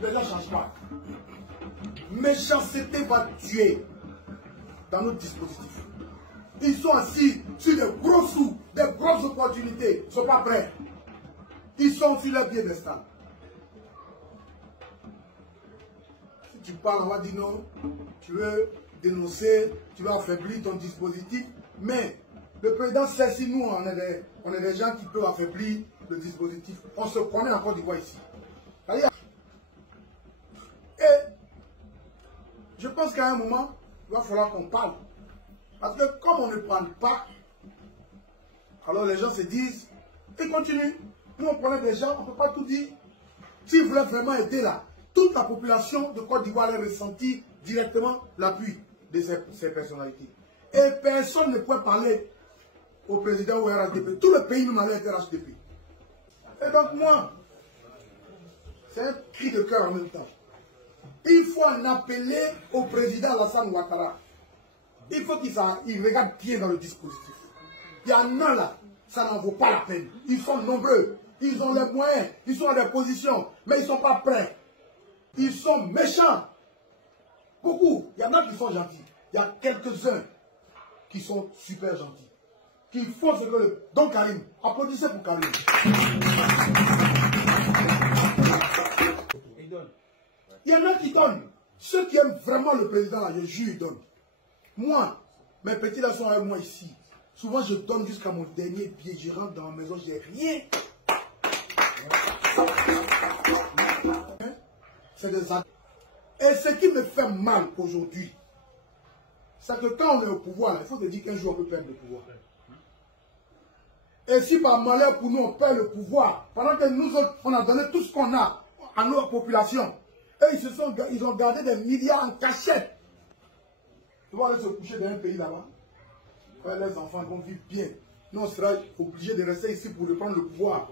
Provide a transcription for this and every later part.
Les gens ne changent pas. Méchanceté va tuer dans notre dispositif. Ils sont assis sur des gros sous, des grosses opportunités. Ils ne sont pas prêts. Ils sont sur leur piédestal. Si tu parles, on va dire non, tu veux dénoncer, tu veux affaiblir ton dispositif. Mais le président sait si nous, on est des gens qui peuvent affaiblir le dispositif. On se connaît en Côte d'Ivoire ici. Et je pense qu'à un moment, il va falloir qu'on parle. Parce que comme on ne parle pas, alors les gens se disent, et continue. Nous on prenait des gens, on ne peut pas tout dire. S'ils voulaient vraiment aider là, toute la population de Côte d'Ivoire allait ressentir directement l'appui de ces personnalités. Et personne ne pouvait parler au président ou au RHDP. Tout le pays nous allait être RHDP. Et donc moi, c'est un cri de cœur en même temps. Il faut en appeler au président Alassane Ouattara. Il faut qu'il regarde bien dans le dispositif. Il y en a là, ça n'en vaut pas la peine. Ils sont nombreux, ils ont les moyens, ils sont à des positions, mais ils ne sont pas prêts. Ils sont méchants. Beaucoup, il y en a qui sont gentils. Il y a quelques-uns qui sont super gentils. Qui font ce que le... Donc Karim, applaudissez pour Karim. Il y en a qui donnent. Ceux qui aiment vraiment le président, là, je jure, ils donnent. Moi, mes petits là sont avec moi ici. Souvent, je donne jusqu'à mon dernier billet. Je rentre dans ma maison, j'ai rien. C'est des actes. Et ce qui me fait mal aujourd'hui, c'est que quand on est au pouvoir, il faut se dire qu'un jour on peut perdre le pouvoir. Et si par malheur pour nous on perd le pouvoir, pendant que nous autres, on a donné tout ce qu'on a à notre population, et ils ont gardé des milliards en cachette. Ils vont aller se coucher dans un pays là-bas. Les enfants vont vivre bien. Nous, on sera obligés de rester ici pour reprendre le pouvoir.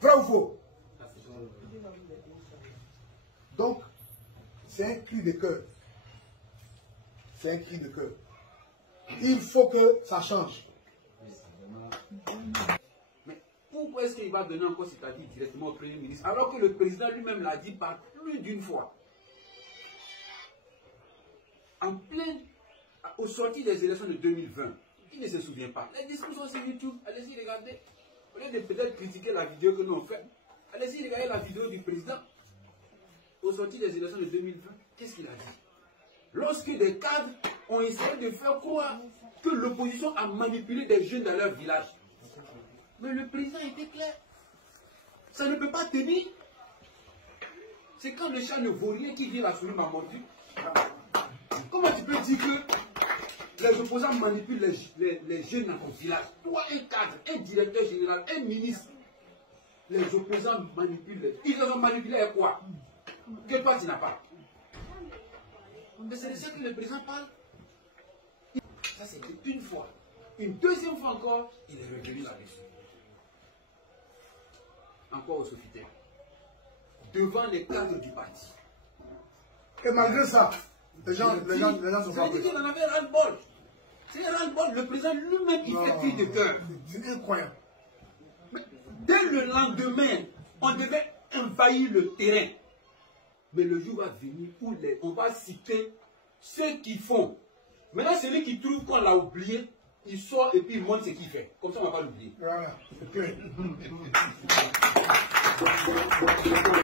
Vrai ou faux? Donc, c'est un cri de cœur. C'est un cri de cœur. Il faut que ça change. Mais pourquoi est-ce qu'il va donner encore cet avis directement au Premier ministre, alors que le président lui-même l'a dit par plus d'une fois? En plein, au sorti des élections de 2020, il ne se souvient pas. Les discussions sur YouTube, allez-y regarder. Au lieu de peut-être critiquer la vidéo que nous avons faite, allez-y regarder la vidéo du président. Au sorti des élections de 2020, qu'est-ce qu'il a dit? Lorsque des cadres ont essayé de faire croire que l'opposition a manipulé des jeunes dans leur village. Mais le président était clair. Ça ne peut pas tenir. C'est quand le chat ne vaut rien qui vient la souris m'a mordu. Comment tu peux dire que les opposants manipulent les jeunes dans ton village? Toi, un cadre, un directeur général, un ministre, les opposants manipulent. Ils ont manipulé à quoi? Que toi tu n'as pas. Mais c'est de ça que le président parle. Ça c'était une fois. Une deuxième fois encore, il est revenu là-dessus. Encore au Sofitel. Devant les cadres du parti. Et malgré ça, les gens sont pas prêts. Il en avait ras-le-bol. C'est ras-le-bol. Le président lui-même, il fait cri de cœur. C'est incroyable. Mais dès le lendemain, on devait envahir le terrain. Mais le jour va venir où on va citer ceux qui font. Maintenant, celui qui trouve qu'on l'a oublié, il sort et puis il montre ce qu'il fait. Comme ça, on ne va pas l'oublier. Voilà.